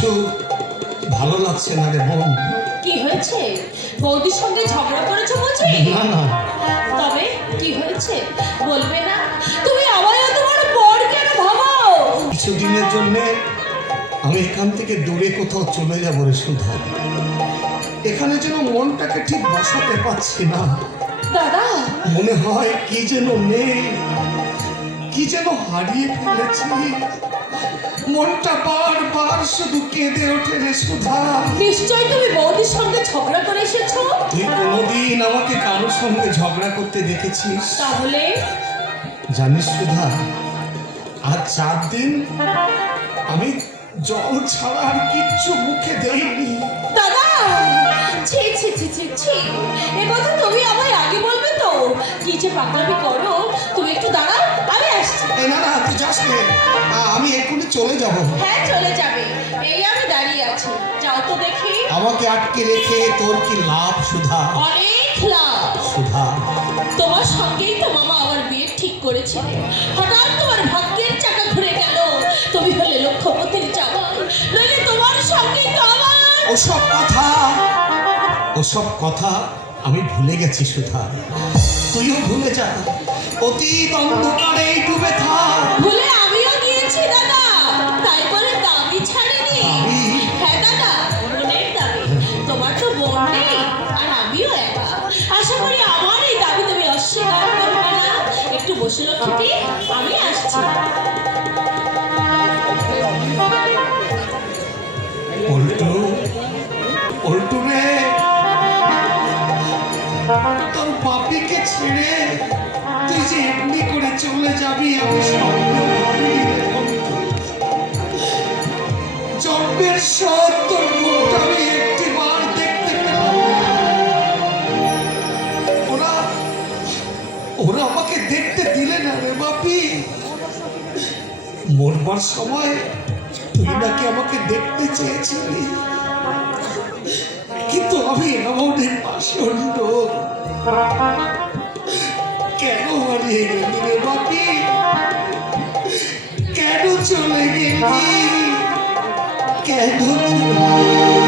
কিচ্ছু ভালো লাগছে না রে বোন। কি হয়েছে? বৌদির সঙ্গে ঝগড়া করেছো বুঝি? না না, তবে কি হয়েছে বলবে না? তুমি আমায় তোমার বর কেন ভাবাও? কিছুদিনের জন্য আমি এখান থেকে দূরে কোথাও চলে যাবো রে সুধা। এখানে যেন মনটাকে ঠিক বসাতে পারছি না। দাদা, মনে হয় কি যেন নেই, কি যেন হারিয়ে ফেলেছি। মনটা বারবার শুধু কেঁদে ওঠে রে সুধা। নিশ্চয় তুমি বৌদির সঙ্গে ঝগড়া করে এসেছো। তুই কোনোদিন আমাকে কারোর সঙ্গে ঝগড়া করতে দেখেছিস? তাহলে জানিস সুধা, আজ 4 দিন আমি জল ছাড়া আর কিচ্ছু মুখে দেইনি। দাদা, ছি ছি ছি ছি ছি, এ কথা তুমি আমায় আগে বলবে তো। কি যে পাগলামি করো। তুমি একটু দাঁড়াও, আমি আসছি। না না, তুই যাস নে, আমি এক্ষুনি চলে যাব। হ্যাঁ, চলে যাবে। এই আমি দাঁড়িয়ে আছি, যাও তো দেখি। আমাকে আটকে রেখে তোর কি লাভ সুধা? অনেক লাভ। সুধা, তোমার সঙ্গেই তো মামা আমার বিয়ে ঠিক করেছিলে। হঠাৎ তোমার ভাগ্যের চাকা ঘুরে গেল। তুমি হলে লক্ষ্যপতির জামাই, নইলে তোমার সঙ্গেই তো আমার। ওসব কথা আমি ভুলে গেছি সুধা। তুইও ভুলে যা, অতীত অন্ধকারে ডুবে থাক। ভুলে আমিও গিয়েছি দাদা, তাই বলে দাবি ছাড়িনি। আমি হ্যাঁ দাদা, মনের দাবি। তোমার তো বোন নেই, আর আমিও একা। আশা করি আমার এই দাবি তুমি অস্বীকার করবে না। একটু বসে লক্ষ্মীটি, আমি আসছি। পল্টু, পল্টু রে, তোর পাপিকে ছেড়ে তুই যে এমনি করে চলে যাবি আমি স্বপ্নেও ভাবিনি রে পল্টু। জন্মের সব তোর মুখটা আমি একটিবার দেখতে পেলাম না। ওরা আমাকে দেখতে দিলে না রে বাপি। মরবার সময় তুই নাকি আমাকে দেখতে চেয়েছিলি, কিন্তু আমি এমন পাষণ্ড। কেন হারিয়ে গেলি রে বাপি? কেন চলে গেলি? কেন চলে